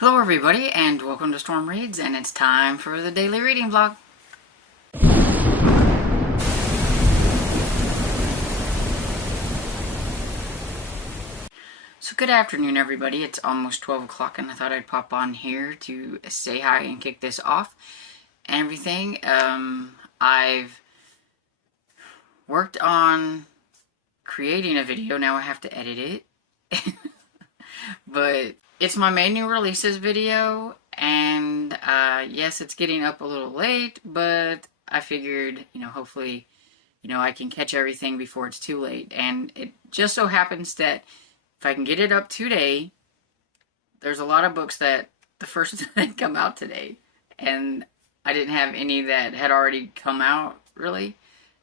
Hello everybody and welcome to Storm Reads, and it's time for the daily reading vlog. So good afternoon everybody, it's almost 12 o'clock and I thought I'd pop on here to say hi and kick this off and everything. I've worked on creating a video, now I have to edit it. But it's my May new releases video, and yes, it's getting up a little late, but I figured, hopefully, I can catch everything before it's too late. And it just so happens that if I can get it up today, there's a lot of books that the first that come out today, and I didn't have any that had already come out, really.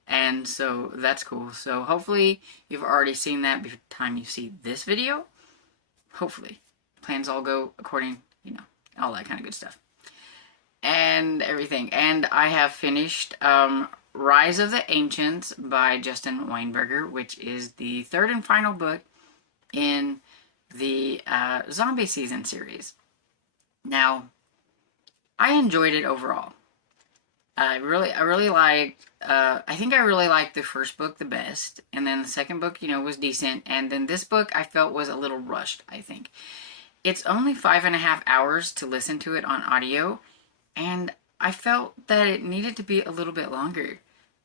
And so that's cool. So hopefully you've already seen that by the time you see this video. Hopefully. Plans all go according, all that kind of good stuff. And everything. And I have finished Rise of the Ancients by Justin Weinberger, which is the third and final book in the Zombie Season series. Now, I enjoyed it overall. I really liked, I think I really liked the first book the best, and then the second book, was decent, and then this book I felt was a little rushed, I think. It's only 5.5 hours to listen to it on audio, and I felt that it needed to be a little bit longer.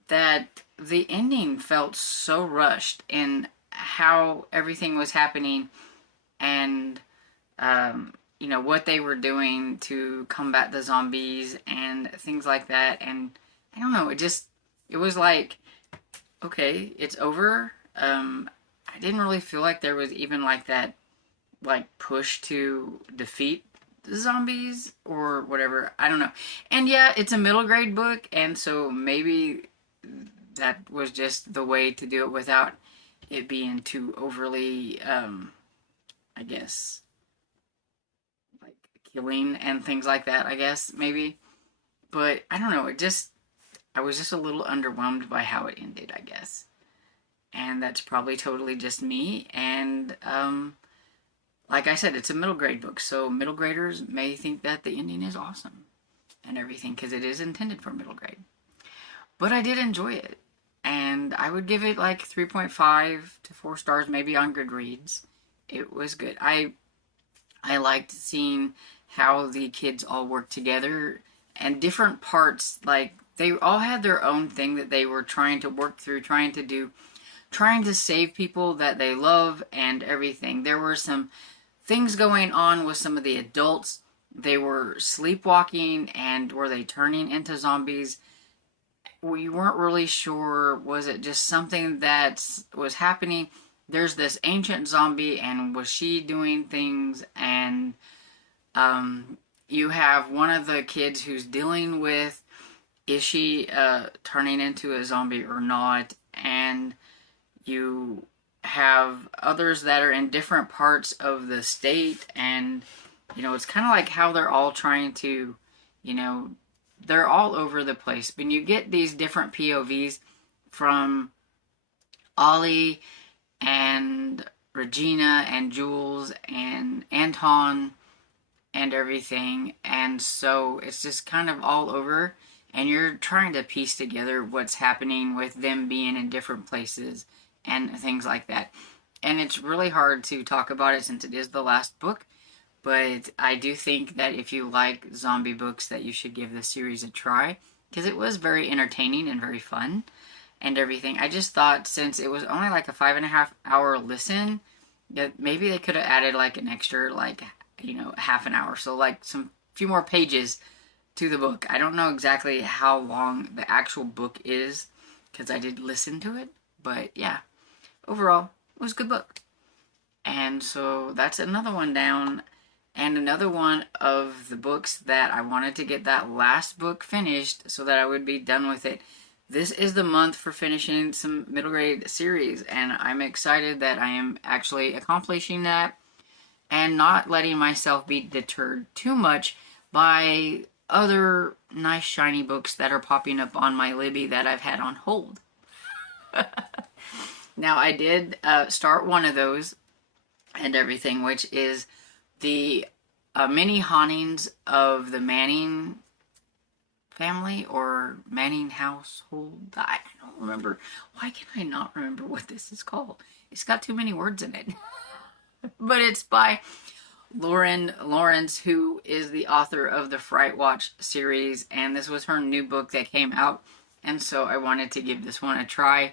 That the ending felt so rushed in how everything was happening, and what they were doing to combat the zombies and things like that. And I don't know, it was like, okay, it's over. I didn't really feel like there was even like that, push to defeat the zombies or whatever. I don't know. And yeah, it's a middle grade book, and so maybe that was just the way to do it without it being too overly, I guess, killing and things like that, I guess, maybe. But I don't know, I was just a little underwhelmed by how it ended, I guess. And that's probably totally just me. And like I said, it's a middle grade book, so middle graders may think that the ending is awesome and everything, because it is intended for middle grade. But I did enjoy it, and I would give it like 3.5 to 4 stars maybe on Goodreads. It was good. I liked seeing how the kids all worked together, and different parts, like, they all had their own thing that they were trying to work through, trying to save people that they love and everything. There were some things going on with some of the adults. They were sleepwalking, and were they turning into zombies? We weren't really sure. Was it just something that was happening? There's this ancient zombie, and was she doing things? And you have one of the kids who's dealing with, is she turning into a zombie or not? And you have others that are in different parts of the state, and it's kind of like how they're all trying to, they're all over the place. When you get these different POVs from Ollie and Regina and Jules and Anton and everything, and so it's just kind of all over, and you're trying to piece together what's happening with them being in different places and things like that. And it's really hard to talk about it since it is the last book, but I do think that if you like zombie books, that you should give this series a try, because it was very entertaining and very fun and everything. I just thought, since it was only like a 5.5 hour listen, that maybe they could have added like an extra, half an hour, so like some few more pages to the book. I don't know exactly how long the actual book is, because I did listen to it, but yeah, overall it was a good book. And so that's another one down. And another one of the books that I wanted to get that last book finished so that I would be done with it. This is the month for finishing some middle grade series, and I'm excited that I am actually accomplishing that and not letting myself be deterred too much by other nice shiny books that are popping up on my Libby that I've had on hold. Now, I did start one of those and everything, which is the mini hauntings of the Manning family or Manning household. I don't remember. Why can I not remember what this is called? It's got too many words in it. But it's by Lauren Lawrence, who is the author of the Fright Watch series, and this was her new book that came out, and so I wanted to give this one a try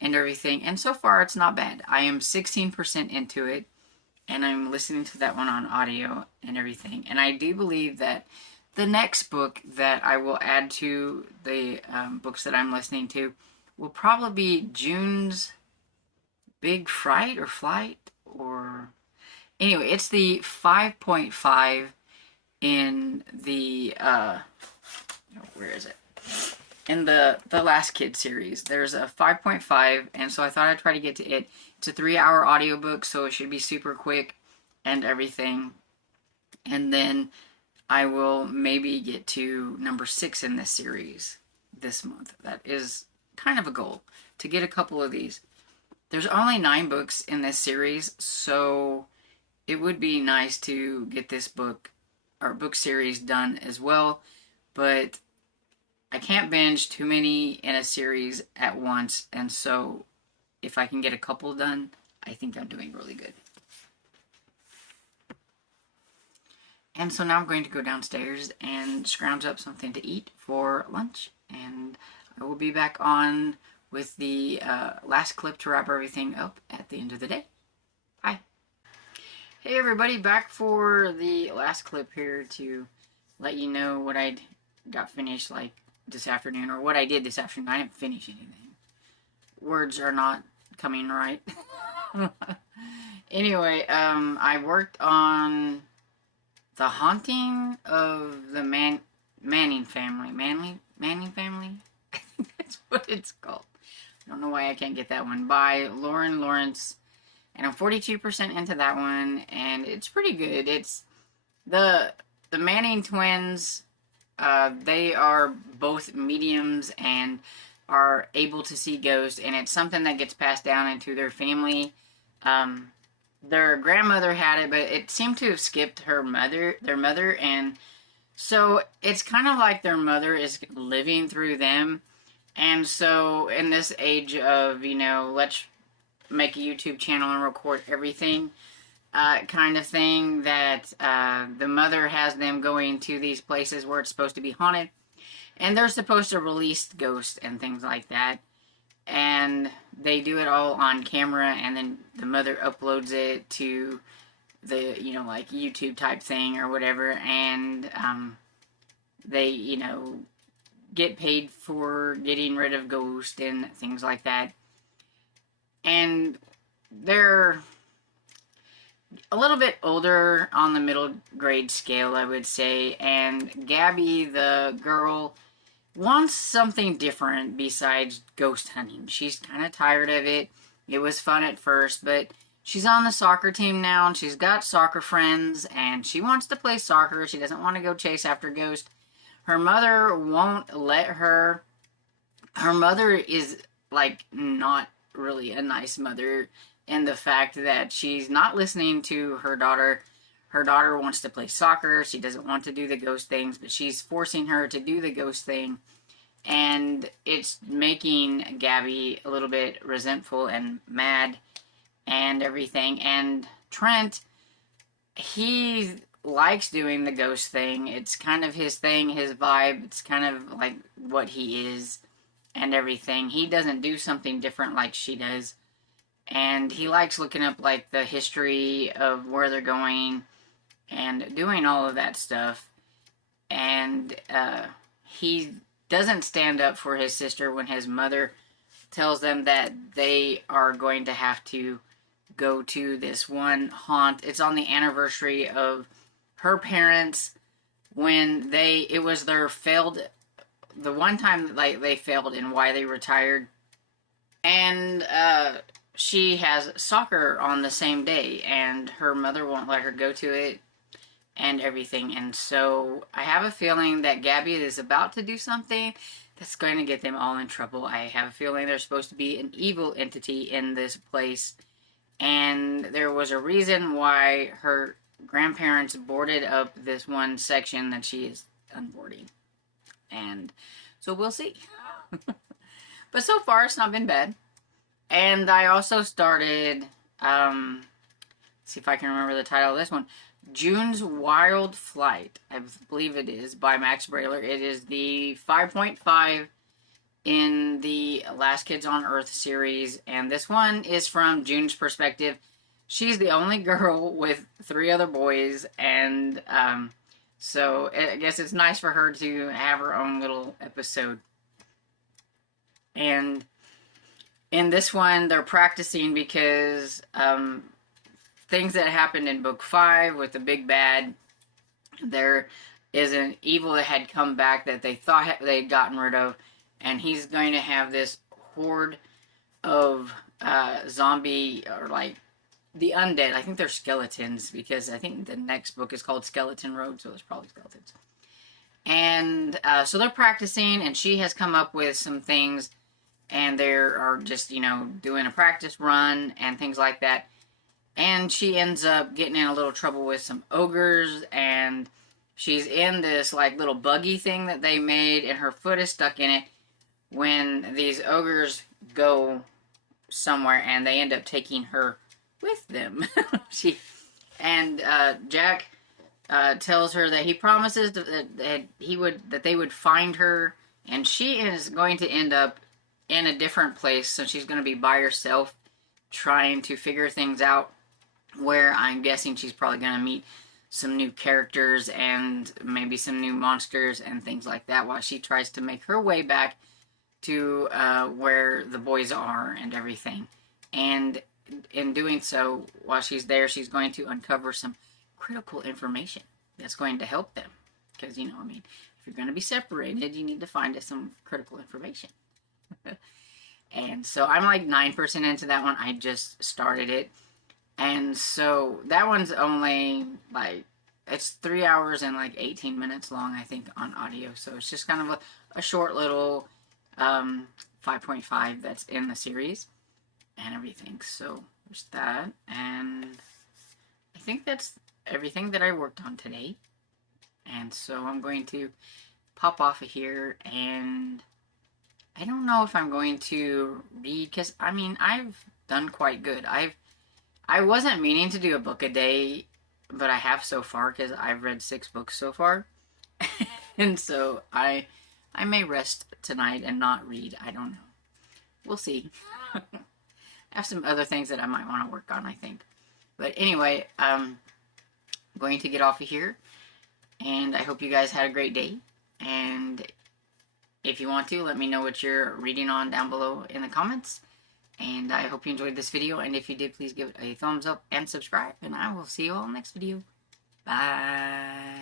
and everything, and so far it's not bad. I am 16% into it, and I'm listening to that one on audio and everything, and I do believe that the next book that I will add to the books that I'm listening to will probably be June's Big Fright or Flight, or anyway, it's the 5.5 in the where is it? In the Last Kid series. There's a 5.5, and so I thought I'd try to get to it. It's a 3-hour audiobook, so it should be super quick and everything. And then I will maybe get to number 6 in this series this month. That is kind of a goal, to get a couple of these. There's only 9 books in this series, so it would be nice to get this book or book series done as well, but I can't binge too many in a series at once, and so if I can get a couple done, I think I'm doing really good. And so now I'm going to go downstairs and scrounge up something to eat for lunch, and I will be back on with the last clip to wrap everything up at the end of the day. Bye. Hey everybody, back for the last clip here to let you know what I got finished like this afternoon, or what I did this afternoon. I didn't finish anything. Words are not coming right. Anyway, I worked on The Haunting of the Manning family. Manning family? I think that's what it's called. I don't know why I can't get that one. By Lauren Lawrence. And I'm 42% into that one, and it's pretty good. It's the Manning twins. They are both mediums and are able to see ghosts, and it's something that gets passed down into their family. Their grandmother had it, but it seemed to have skipped their mother, and so it's kind of like their mother is living through them. And so in this age of, let's make a YouTube channel and record everything kind of thing, that the mother has them going to these places where it's supposed to be haunted, and they're supposed to release ghosts and things like that, and they do it all on camera, and then the mother uploads it to the, like YouTube type thing or whatever, and they, get paid for getting rid of ghosts and things like that. And they're a little bit older on the middle grade scale, I would say, and Gabby, the girl, wants something different besides ghost hunting. She's kind of tired of it. It was fun at first, but she's on the soccer team now, and she's got soccer friends, and she wants to play soccer. She doesn't want to go chase after ghosts. Her mother won't let her. Her mother is, like, not really a nice mother, in the fact that she's not listening to her daughter. Her daughter wants to play soccer. She doesn't want to do the ghost things, but she's forcing her to do the ghost thing, and it's making Gabby a little bit resentful and mad and everything. And Trent, he likes doing the ghost thing. It's kind of his thing, his vibe. It's kind of like what he is and everything. He doesn't do something different like she does. And he likes looking up like the history of where they're going and doing all of that stuff. And he doesn't stand up for his sister when his mother tells them that they are going to have to go to this one haunt. It's on the anniversary of her parents, when it was their failed, the one time like they failed and why they retired. And she has soccer on the same day, and her mother won't let her go to it and everything. And so I have a feeling that Gabby is about to do something that's going to get them all in trouble. I have a feeling there's supposed to be an evil entity in this place, and there was a reason why her grandparents boarded up this one section that she is unboarding. And so we'll see. But so far, it's not been bad. And I also started, see if I can remember the title of this one. June's Wild Flight, I believe it is, by Max Brailer. It is the 5.5 in the Last Kids on Earth series. And this one is from June's perspective. She's the only girl with 3 other boys. And so I guess it's nice for her to have her own little episode. And in this one, they're practicing because things that happened in book 5 with the big bad, there is an evil that had come back that they thought they'd gotten rid of, and he's going to have this horde of zombie, or like the undead. I think they're skeletons, because I think the next book is called Skeleton Road, so there's probably skeletons. And so they're practicing, and she has come up with some things, and they are just, you know, doing a practice run and things like that. And she ends up getting in a little trouble with some ogres, and she's in this like little buggy thing that they made, and her foot is stuck in it when these ogres go somewhere, and they end up taking her with them. Jack tells her that he promises that they would find her, and she is going to end up in a different place, so she's going to be by herself trying to figure things out, where I'm guessing she's probably going to meet some new characters and maybe some new monsters and things like that, while she tries to make her way back to where the boys are and everything. And in doing so, while she's there, she's going to uncover some critical information that's going to help them. Because, you know, I mean, if you're going to be separated, you need to find some critical information. And so I'm like 9% into that one. I just started it. And so that one's only like, it's 3 hours and like 18 minutes long, I think, on audio. So it's just kind of a short little 5.5 that's in the series and everything. So there's that. And I think that's everything that I worked on today. And so I'm going to pop off of here, and I don't know if I'm going to read, because I mean, I've done quite good. I wasn't meaning to do a book a day, but I have so far, because I've read 6 books so far. And so I may rest tonight and not read. I don't know. We'll see. I have some other things that I might want to work on, I think. But anyway, I'm going to get off of here, and I hope you guys had a great day. And if you want to, let me know what you're reading on down below in the comments. And I hope you enjoyed this video. And if you did, please give it a thumbs up and subscribe. And I will see you all next video. Bye.